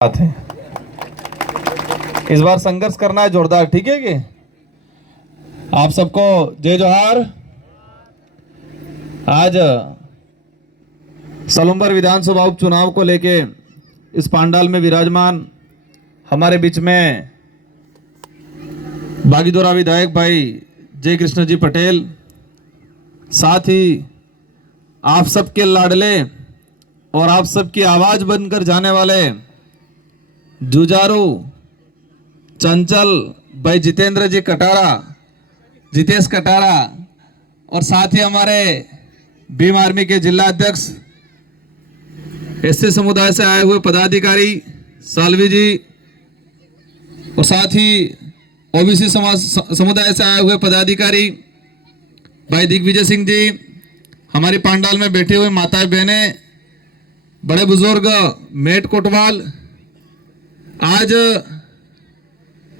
बात है। इस बार संघर्ष करना है जोरदार, ठीक है कि आप सबको जय जोहार। आज सलूम्बर विधानसभा उपचुनाव को लेके इस पांडाल में विराजमान हमारे बीच में बागीदोरा विधायक भाई जय कृष्ण जी पटेल, साथ ही आप सबके लाडले और आप सबकी आवाज बनकर जाने वाले जुझारू चंचल भाई जितेंद्र जी कटारा, जितेश कटारा, और साथ ही हमारे भीम आर्मी के जिला अध्यक्ष एससी समुदाय से आए हुए पदाधिकारी सालवी जी, और साथ ही ओबीसी समुदाय से आए हुए पदाधिकारी भाई दिग्विजय सिंह जी, हमारी पांडाल में बैठे हुए माताएं बहनें, बड़े बुजुर्ग, मेट कोटवाल। आज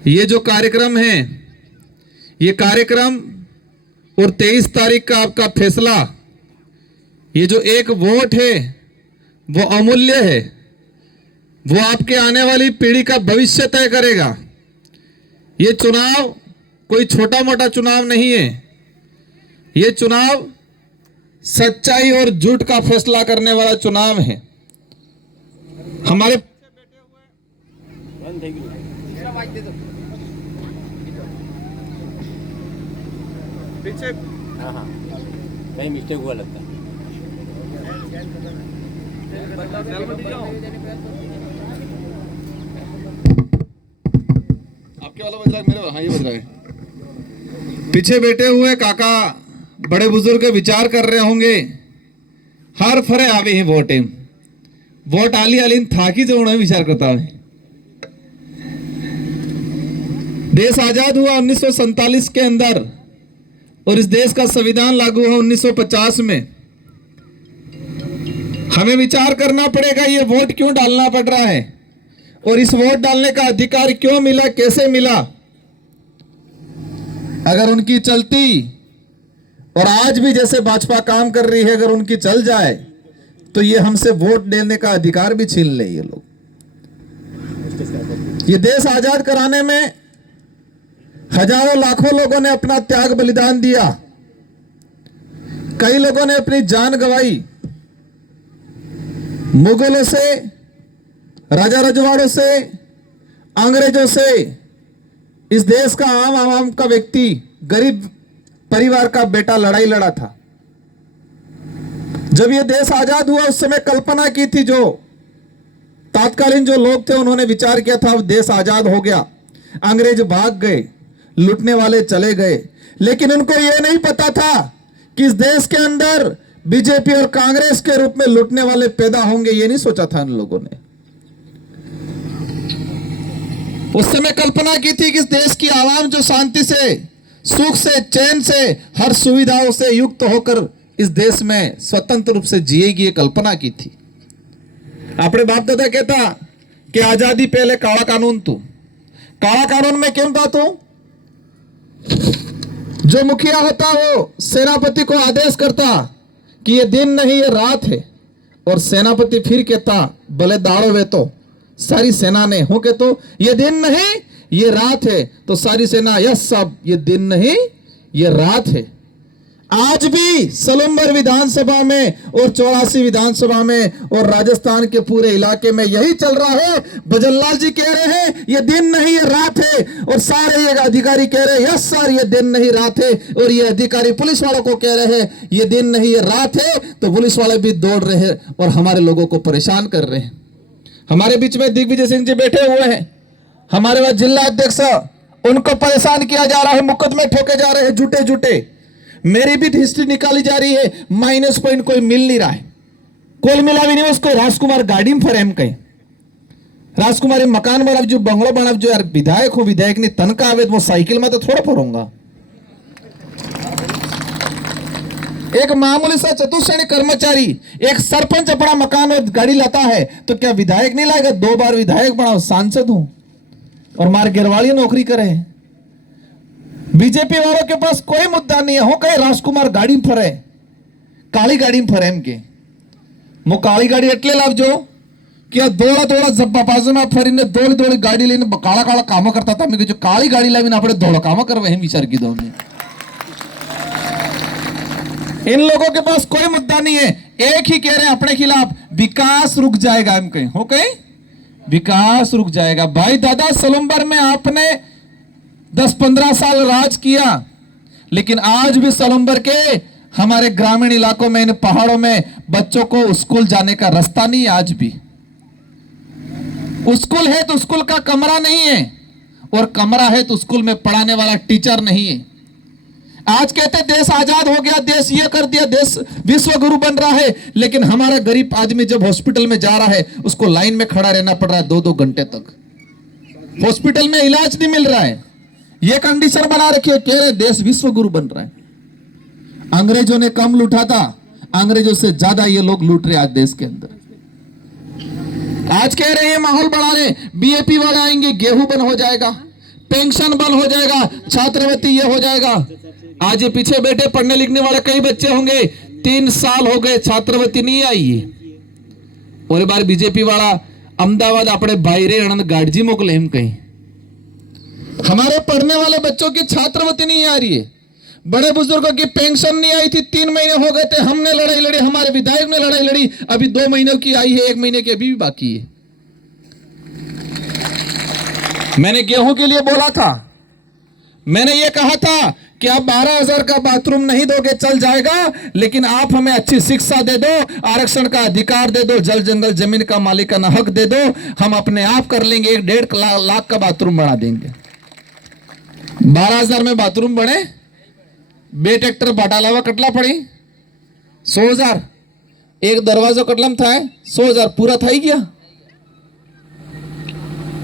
ये जो कार्यक्रम है, ये कार्यक्रम और 23 तारीख का आपका फैसला, ये जो एक वोट है वो अमूल्य है, वो आपके आने वाली पीढ़ी का भविष्य तय करेगा। ये चुनाव कोई छोटा मोटा चुनाव नहीं है, ये चुनाव सच्चाई और झूठ का फैसला करने वाला चुनाव है। हमारे पीछे कहीं मिस्टेक हुआ लगता है। आपके वाला बज रहा है, मेरे हाँ ये बज रहा है। पीछे बैठे हुए काका बड़े बुजुर्ग विचार कर रहे होंगे, हर फरे आवे ही वोट आली आली थाकी जो उन्हें विचार करता है। देश आजाद हुआ 1947 के अंदर और इस देश का संविधान लागू हुआ 1950 में। हमें विचार करना पड़ेगा ये वोट क्यों डालना पड़ रहा है और इस वोट डालने का अधिकार क्यों मिला, कैसे मिला। अगर उनकी चलती और आज भी जैसे भाजपा काम कर रही है, अगर उनकी चल जाए तो ये हमसे वोट देने का अधिकार भी छीन ले ये लोग। ये देश आजाद कराने में हजारों लाखों लोगों ने अपना त्याग बलिदान दिया, कई लोगों ने अपनी जान गंवाई। मुगलों से, राजा रजवाड़ों से, अंग्रेजों से इस देश का आम का व्यक्ति, गरीब परिवार का बेटा लड़ाई लड़ा था। जब ये देश आजाद हुआ उस समय कल्पना की थी, जो तात्कालीन जो लोग थे उन्होंने विचार किया था अब देश आजाद हो गया, अंग्रेज भाग गए, लूटने वाले चले गए, लेकिन उनको यह नहीं पता था कि इस देश के अंदर बीजेपी और कांग्रेस के रूप में लूटने वाले पैदा होंगे। ये नहीं सोचा था इन लोगों ने। उस समय कल्पना की थी कि इस देश की आवाम जो शांति से, सुख से, चैन से, हर सुविधाओं से युक्त होकर इस देश में स्वतंत्र रूप से जिएगी, ये कल्पना की थी। अपने बाप दादा कहता कि आजादी पहले काला कानून तू, काला कानून में क्यों था तू? जो मुखिया होता हो सेनापति को आदेश करता कि ये दिन नहीं ये रात है, और सेनापति फिर कहता भले दाड़ो वे तो सारी सेना ने हो के तो ये दिन नहीं ये रात है, तो सारी सेना यस सब ये दिन नहीं ये रात है। आज भी सलूम्बर विधानसभा में और 84 विधानसभा में और राजस्थान के पूरे इलाके में यही चल रहा है। भजनलाल जी कह रहे हैं ये दिन नहीं ये रात है, और सारे ये अधिकारी कह रहे हैं यस सर ये दिन नहीं रात है, और ये अधिकारी पुलिस वालों को कह रहे हैं ये दिन नहीं ये रात है, तो पुलिस वाले भी दौड़ रहे हैं और हमारे लोगों को परेशान कर रहे हैं। हमारे बीच में दिग्विजय सिंह जी बैठे हुए हैं, हमारे पास जिला अध्यक्ष, उनको परेशान किया जा रहा है, मुकदमे ठोके जा रहे हैं झूठे झूठे। मेरी भी हिस्ट्री निकाली जा रही है, माइनस पॉइंट कोई मिल नहीं रहा है, कोई मिला भी नहीं। उसको राजकुमार गाड़ी में फरेम कहीं राजकुमारी मकान बनाव जो बंगलो बनाव जो यार विधायक हो, विधायक ने तनका आवे तो वो साइकिल में तो थोड़ा फरूंगा। एक मामूली सा चतुश्रेणी कर्मचारी, एक सरपंच अपना मकान और गाड़ी लाता है तो क्या विधायक नहीं लाएगा? 2 बार विधायक बनाओ, सांसद हूं और मार गिरवाड़ी नौकरी करे। बीजेपी वालों के पास कोई मुद्दा नहीं है, हो कहीं राजकुमार गाड़ी में फरे, काली गाड़ी में फरे एम के मो काली गाड़ी एटले लावजो કે દોડા બાજુમાં ફરીને દોડી ગાડી લઈને કાળા કામો કરતા હતા. મેં કીધું કાળી ગાડી લાવીને આપણે દોડો કામો કરવા એમ વિચાર કીધો हमने. इन लोगों के पास कोई मुद्दा नहीं है, एक ही कह रहे हैं अपने खिलाफ, विकास रुक जाएगा. हम कहीं हो कहीं विकास रुक जाएगा. भाई दादा सलुम्बर में आपने 10-15 साल राज किया, लेकिन आज भी सलुम्बर के हमारे ग्रामीण इलाकों में इन पहाड़ों में बच्चों को स्कूल जाने का रास्ता नहीं है. आज भी स्कूल है तो स्कूल का कमरा नहीं है, और कमरा है तो स्कूल में पढ़ाने वाला टीचर नहीं है. आज कहते देश आजाद हो गया, देश ये कर दिया, देश विश्व गुरु बन रहा है, लेकिन हमारा गरीब आदमी जब हॉस्पिटल में जा रहा है उसको लाइन में खड़ा रहना पड़ रहा है 2-2 घंटे तक. हॉस्पिटल में इलाज नहीं मिल रहा है. ये कंडीशन बना रखी है, कह रहे देश विश्व गुरु बन रहा है. अंग्रेजों ने कम लूटा था, अंग्रेजों से ज्यादा ये लोग लूट रहे आज देश के अंदर. आज कह रहे हैं माहौल बढ़ा रहे, बीएपी वाले आएंगे, गेहूं बंद हो जाएगा, पेंशन बंद हो जाएगा, छात्रवृत्ति ये हो जाएगा. आज ये पीछे बैठे पढ़ने लिखने वाले कई बच्चे होंगे, 3 साल हो गए छात्रवृत्ति नहीं आई है. और एक बार बीजेपी वाला अहमदाबाद अपने बाहरे आनंद गाड़जी मोकले हम कहीं. हमारे पढ़ने वाले बच्चों की छात्रवृत्ति नहीं आ रही है, बड़े बुजुर्गों की पेंशन नहीं आई थी, 3 महीने हो गए थे, हमने लड़ाई लड़ी, हमारे विधायक ने लड़ाई लड़ी, अभी 2 महीनों की आई है, 1 महीने की अभी भी बाकी है. मैंने गेहूं के लिए बोला था, मैंने ये कहा था कि आप 12,000 का बाथरूम नहीं दोगे चल जाएगा, लेकिन आप हमें अच्छी शिक्षा दे दो, आरक्षण का अधिकार दे दो, जल जंगल जमीन का मालिकाना हक दे दो, हम अपने आप कर लेंगे, 1.5 लाख का बाथरूम बना देंगे. 12,000 में बाथरूम बने, 2 ट्रैक्टर बाटालावा कटला पड़ी 100,000, एक दरवाजा कटलम था 100,000 पूरा था ही गया.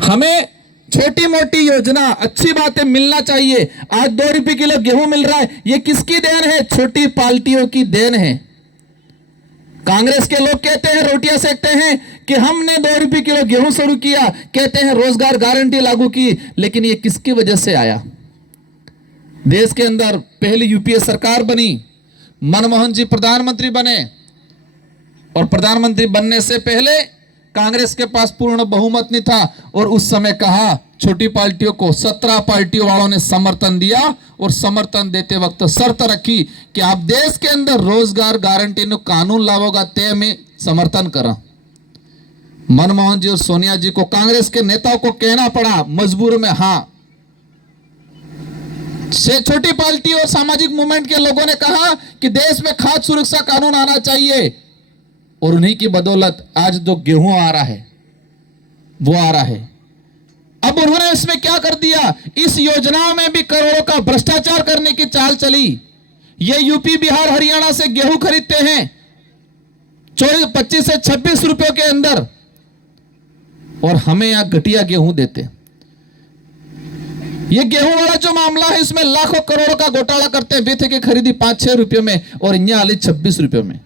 हमें छोटी मोटी योजना अच्छी बातें मिलना चाहिए. आज 2 रुपए किलो गेहूं मिल रहा है, ये किसकी देन है? छोटी पार्टियों की देन है. कांग्रेस के लोग कहते हैं, रोटियां सेकते हैं कि हमने 2 रुपए किलो गेहूं शुरू किया, कहते हैं रोजगार गारंटी लागू की, लेकिन ये किसकी वजह से आया? देश के अंदर पहली यूपीए सरकार बनी, मनमोहन जी प्रधानमंत्री बने, और प्रधानमंत्री बनने से पहले कांग्रेस के पास पूर्ण बहुमत नहीं था, और उस समय कहा छोटी पार्टियों को 17 पार्टियों वालों ने समर्थन दिया, और समर्थन देते वक्त शर्त रखी कि आप देश के अंदर रोजगार गारंटी नो कानून लाओगा ते में समर्थन करा. मनमोहन जी और सोनिया जी को, कांग्रेस के नेताओं को कहना पड़ा मजबूर में हाँ. छोटी पार्टी और सामाजिक मूवमेंट के लोगों ने कहा कि देश में खाद्य सुरक्षा कानून आना चाहिए, और उन्हीं की बदौलत आज जो गेहूं आ रहा है वो आ रहा है. अब उन्होंने इसमें क्या कर दिया, इस योजनाओं में भी करोड़ों का भ्रष्टाचार करने की चाल चली. ये यूपी बिहार हरियाणा से गेहूं खरीदते हैं 25 से 26 रुपयों के अंदर, और हमें यहां घटिया गेहूं देते. ये गेहूं वाला जो मामला है, इसमें लाखों करोड़ों का घोटाला करते हैं. बेथे की खरीदी 5-6 रुपयों में, और यहाँ आली 26 रुपयों में.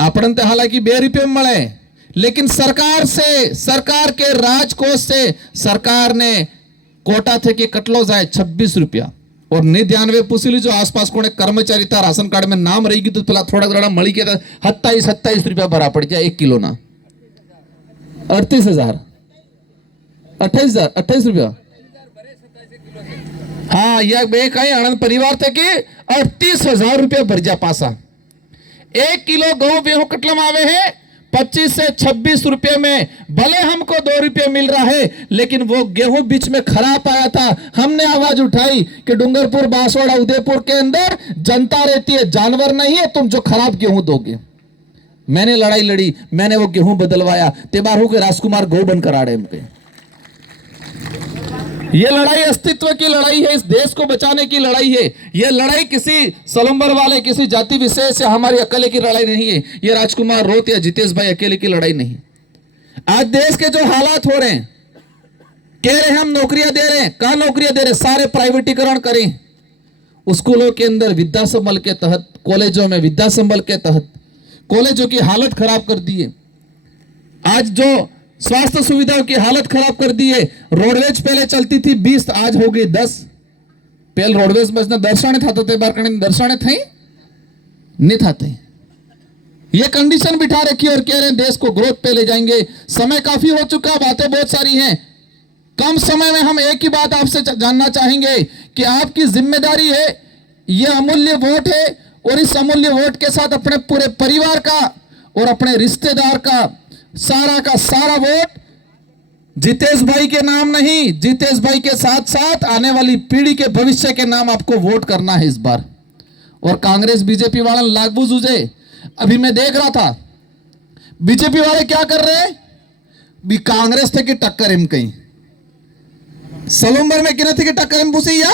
आपण ते हालांकि 2 रुपये में મળે, लेकिन सरकार से, सरकार के राजकोष से सरकार ने कोटा थे कि कटलो जाए 26 रुपया. और नहीं ध्यान वे पूछ लीजो आसपास कोने कर्मचारी था, राशन कार्ड में नाम रही गई तो पेला थोड़ा थोड़ा मળી के 27 रुपया भरा पड़ जाए 1 किलो ना. 38,000 28 रुपया. हाँ, यह बे कहीं आनंद परिवार थे कि 38,000 रुपया भर जा पासा. 1 किलो गेहूं कटलम आवे है 25 से 26 रुपए में. भले हमको 2 रुपये मिल रहा है, लेकिन वो गेहूं बीच में खराब आया था. हमने आवाज उठाई कि डूंगरपुर, बांसवाड़ा, उदयपुर के अंदर जनता रहती है, जानवर नहीं है, तुम जो खराब गेहूं दोगे. मैंने लड़ाई लड़ी, मैंने वो गेहूं बदलवाया. तेबारू के राजकुमार गौ बनकर आड़े हमके. ये लड़ाई अस्तित्व की लड़ाई है, इस देश को बचाने की लड़ाई है. ये लड़ाई किसी सलम्बर वाले, किसी जाति विशेष या हमारी अकेले की लड़ाई नहीं है. ये राजकुमार रोत या जितेश भाई अकेले की लड़ाई नहीं. आज देश के जो हालात हो रहे हैं, कह रहे हम नौकरियां दे रहे हैं, कहां नौकरियां दे रहे? सारे प्राइवेटीकरण करें. स्कूलों के अंदर विद्या संबल के तहत, कॉलेजों में विद्या संबल के तहत कॉलेजों की हालत खराब कर दी है. आज जो स्वास्थ्य सुविधाओं की हालत खराब कर दी है. रोडवेज पहले चलती थी 20, आज हो गई 10. पहले रोडवेज में दर्शाने था, बार दर्शाने थी नहीं थाते. ये कंडीशन बिठा रखी और कह रहे हैं देश को ग्रोथ पे ले जाएंगे। समय काफी हो चुका, बातें बहुत सारी हैं। कम समय में हम एक ही बात आपसे जानना चाहेंगे कि आपकी जिम्मेदारी है, ये अमूल्य वोट है, और इस अमूल्य वोट के साथ अपने पूरे परिवार का और अपने रिश्तेदार का सारा वोट जितेश भाई के नाम नहीं, जितेश भाई के साथ साथ आने वाली पीढ़ी के भविष्य के नाम आपको वोट करना है इस बार। और कांग्रेस बीजेपी वाला लागू जुझे, अभी मैं देख रहा था बीजेपी वाले क्या कर रहे हैं, भी कांग्रेस थे कि टक्कर एम कहीं सलोम्बर में किने थे कि टक्कर एम पूछी या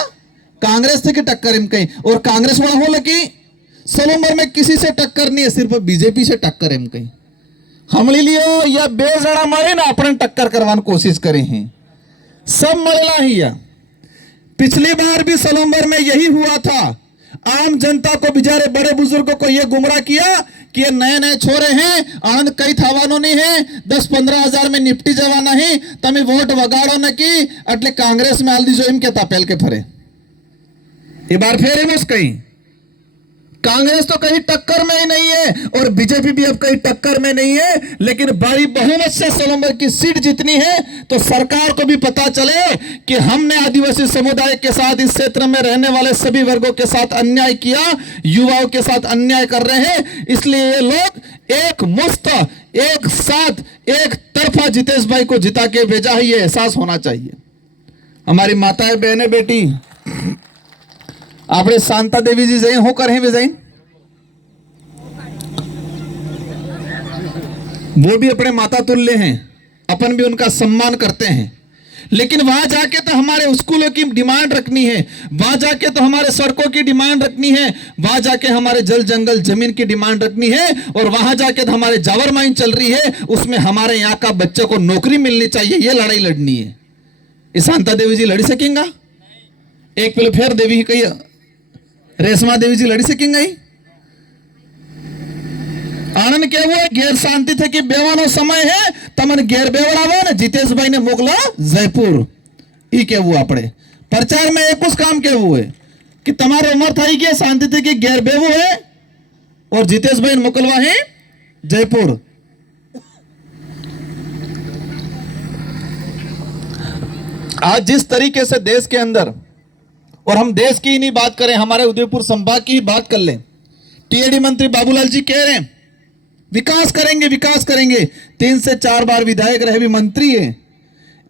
कांग्रेस थे कि टक्कर एम कहीं, और कांग्रेस वाला हो लगी सलोम्बर में किसी से टक्कर नहीं है, सिर्फ बीजेपी से टक्कर एम कहीं। हमले लियो या बेजड़ा मरे ना अपन टक्कर करवाने कोशिश करें हैं, सब मरेला ही या। पिछली बार भी सलोम्बर में यही हुआ था। आम जनता को, बेचारे बड़े बुजुर्गों को यह गुमराह किया कि ये नए नए छोरे हैं, आनंद कई थावानो नहीं है, 10-15 हजार में निपटी जवा नहीं, तमी वोट वगाड़ो न की એટલે कांग्रेस में आल दीजो एम के तापेल के फरे। ये बार फेरे में कहीं कांग्रेस तो कहीं टक्कर में ही नहीं है और बीजेपी भी अब कहीं टक्कर में नहीं है, लेकिन बड़ी बहुमत से सलोम्बर की सीट जितनी है तो सरकार को भी पता चले कि हमने आदिवासी समुदाय के साथ, इस क्षेत्र में रहने वाले सभी वर्गों के साथ अन्याय किया, युवाओं के साथ अन्याय कर रहे हैं। इसलिए ये लोग एक मुश्त, एक साथ, एक तरफा जितेश भाई को जिता के भेजा है, ये एहसास होना चाहिए। हमारी माताएं, बहनें, बेटी, आपने शांता देवी जी जैन होकर हैं जैन, वो भी अपने माता तुल्य हैं, अपन भी उनका सम्मान करते हैं, लेकिन वहां जाके तो हमारे स्कूलों की डिमांड रखनी है, वहां जाके तो हमारे सड़कों की डिमांड रखनी है, वहां जाके हमारे जल जंगल जमीन की डिमांड रखनी है, और वहां जाके तो हमारे जावर माइन चल रही है, उसमें हमारे यहाँ का बच्चों को नौकरी मिलनी चाहिए, ये लड़ाई लड़नी है। ये शांता देवी जी लड़ी सकेंगा? एक पहले फिर देवी ही कही रेशमा देवी जी लड़ी सकेंगे? आनंद क्या हुआ, गैर शांति थे कि बेवानो समय है तमन गैर बेवड़ावा ने जितेश भाई ने मोकला जयपुर। ई क्या हुआ अपने प्रचार में एक उस काम के हुए कि तुम्हारे उम्र था कि शांति थे कि गैर बेवो है और जितेश भाई ने मोकलवा है जयपुर। आज जिस तरीके से देश के अंदर, और हम देश की ही नहीं बात करें, हमारे उदयपुर संभाग की ही बात कर लें, टीएडी मंत्री बाबूलाल जी कह रहे हैं विकास करेंगे, विकास करेंगे। 3 से 4 बार विधायक रहे, भी मंत्री हैं।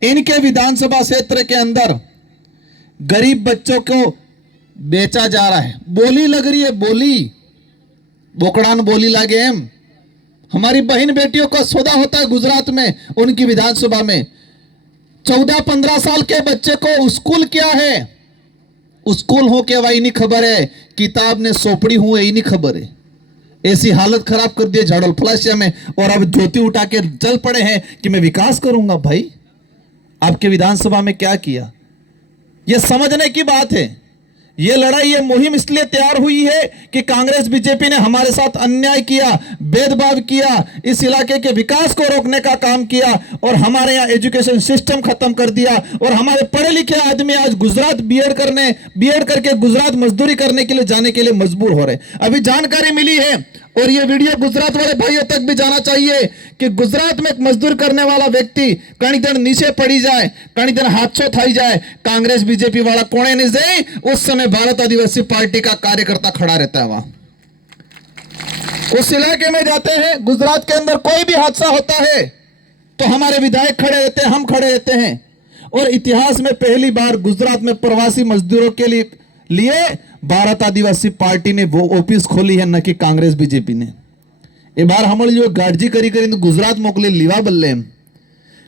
इनके विधानसभा क्षेत्र के अंदर गरीब बच्चों को बेचा जा रहा है, बोली लग रही है, बोली बोकड़ान बोली लागे हम। हमारी बहन बेटियों का सौदा होता है गुजरात में, उनकी विधानसभा में। 14-15 साल के बच्चे को स्कूल क्या है, स्कूल हो के वही नहीं खबर है, किताब ने सोपड़ी हूं यही नहीं खबर है। ऐसी हालत खराब कर दी झाड़ोल फलाशिया में, और अब ज्योति उठा के जल पड़े हैं कि मैं विकास करूंगा। भाई आपके विधानसभा में क्या किया, यह समझने की बात है। यह लड़ाई, यह मुहिम इसलिए तैयार हुई है कि कांग्रेस बीजेपी ने हमारे साथ अन्याय किया, भेदभाव किया, इस इलाके के विकास को रोकने का काम किया, और हमारे यहाँ एजुकेशन सिस्टम खत्म कर दिया, और हमारे पढ़े लिखे आदमी आज गुजरात बीएड करके गुजरात मजदूरी करने के लिए जाने के लिए मजबूर हो रहे। अभी जानकारी मिली है, और ये वीडियो गुजरात वाले भाइयों तक भी जाना चाहिए कि गुजरात में एक मजदूर करने वाला व्यक्ति कहीं दिन नीचे पड़ी जाए, कहीं दिन हादसो थाई जाए, कांग्रेस बीजेपी वाला कोने नहीं जाए, उस समय भारत आदिवासी पार्टी का कार्यकर्ता खड़ा रहता है। वहां उस इलाके में जाते हैं, गुजरात के अंदर कोई भी हादसा होता है तो हमारे विधायक खड़े रहते हैं, हम खड़े रहते हैं। और इतिहास में पहली बार गुजरात में प्रवासी मजदूरों के लिए भारत आदिवासी पार्टी ने वो ऑफिस खोली है, न कि कांग्रेस बीजेपी ने। ये बार हम जो गार्जी करी गुजरात मोकले लीवा बल्ले,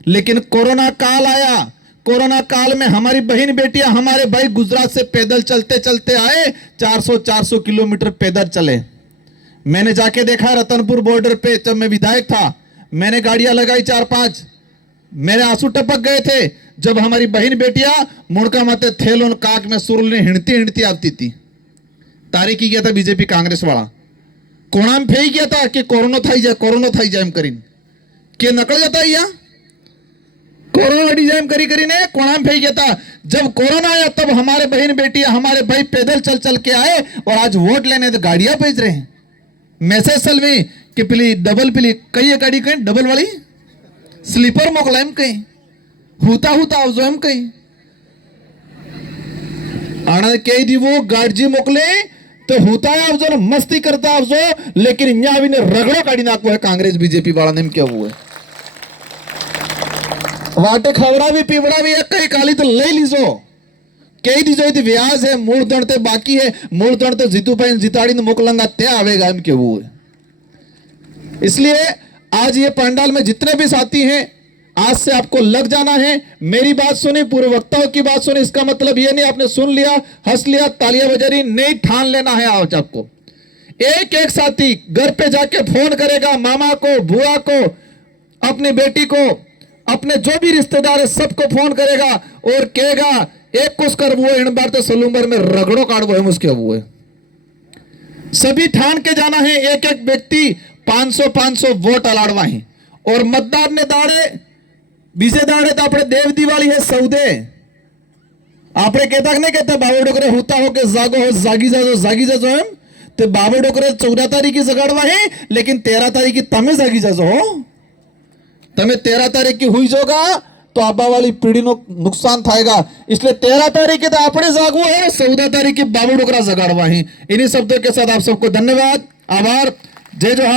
लेकिन कोरोना काल आया। कोरोना काल में हमारी बहन बेटियां, हमारे भाई गुजरात से पैदल चलते चलते आए, 400 किलोमीटर पैदल चले। मैंने जाके देखा रतनपुर बॉर्डर पे, जब मैं विधायक था मैंने गाड़ियां लगाई 4-5, मेरे आंसू टपक गए थे जब हमारी बहन बेटियां मुड़का माते थेलोन काक में सुरुल ने हिंडती हिंडती आती थी। तारीख की गया था बीजेपी कांग्रेस वाला, कोणाम फेई गया था कि कोरोना थाई जाए करीन के नकल जाता है या कोरोना डिजाइन करी ने कोणाम फेई गया था। जब कोरोना आया तब हमारे बहन बेटियां, हमारे भाई पैदल चल चल के आए, और आज वोट लेने तो गाड़ियां भेज रहे हैं। मैसेज सलवी કે પેલી ડબલ પેલી કઈ ગાડી કઈ ડબલ વાળી સ્લીપર મોકલા એમ કઈ હુતા હુતા આવજો એમ કઈ આણંદ કહી દીધું ગાડજી મોકલે તો હુતા આવજો ને મસ્તી કરતા આવજો લેકિન અહીંયા આવીને રગડો કાઢી નાખવો હોય કોંગ્રેસ બીજેપી વાળાને એમ કેવું હોય વાટે ખવડાવી પીવડાવી એક કઈ કાલી તો લઈ લીજો કહી દીજો એ વ્યાજ है मूलधन ते बाकी है मूलधन तो जीतूभाई जिताड़ी मोकलंगा ते आवेगा एम केवू है इसलिए आज ये पंडाल में जितने भी साथी हैं आज से आपको लग जाना है मेरी बात सुनी पूर्व वक्ताओं की बात सुनी इसका मतलब ये नहीं आपने सुन लिया हंस लिया तालियां बजारी नहीं ठान लेना है आज आपको एक एक साथी घर पे जाके फोन करेगा मामा को बुआ को अपनी बेटी को अपने जो भी रिश्तेदार है सबको फोन करेगा और कहेगा एक कुछ कर वो इन बार तो सलूंबर में रगड़ो काटवो है मुझके वो है सभी ठान के जाना है एक एक व्यक्ति 500 वोट अलाड़वा है और मतदार ने दाड़े बीजे दाड़े तो अपने देव दिवाली है सौदे आपने कहता नहीं कहता बाबा डोकरे होता हो के जागो हो जागी जाजो एम तो बाबा डोकरे 14 तारीख की जगाड़वा है लेकिन 13 तारीख की तमे जागी जाजो हो तमे 13 तारीख की हुई जोगा तो आबा वाली पीढ़ी नो नुकसान थाएगा इसलिए 13 तारीख के तो अपने जागो है 14 तारीख की बाबू डोकरा जगाड़वा है इन्हीं शब्दों के साथ आप सबको धन्यवाद आभार जय जोहार।